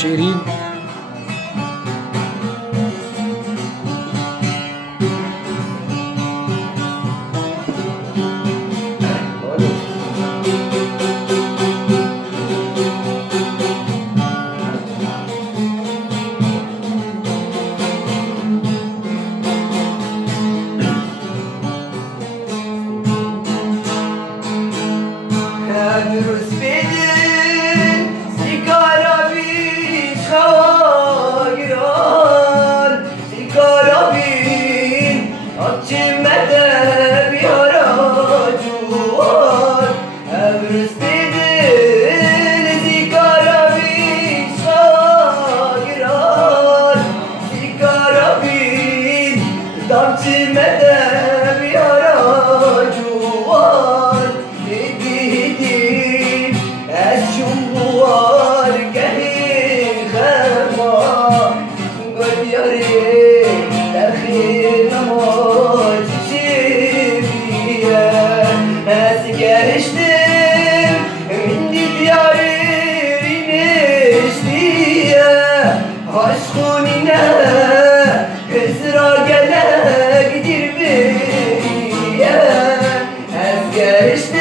شیرین. روز بدین سیگارا بیش خواگران سیگارا بین آبچه مده بیارا جوان روز بدین سیگارا بیش خواگران سیگارا بین آبچه مده بیارا جوان الشوار كهين خما قد يري تخيل نموت شبيه أسكرشتم من دياري رينشتيه عشقونينا كسرى قلق دير بيه أسكرشتم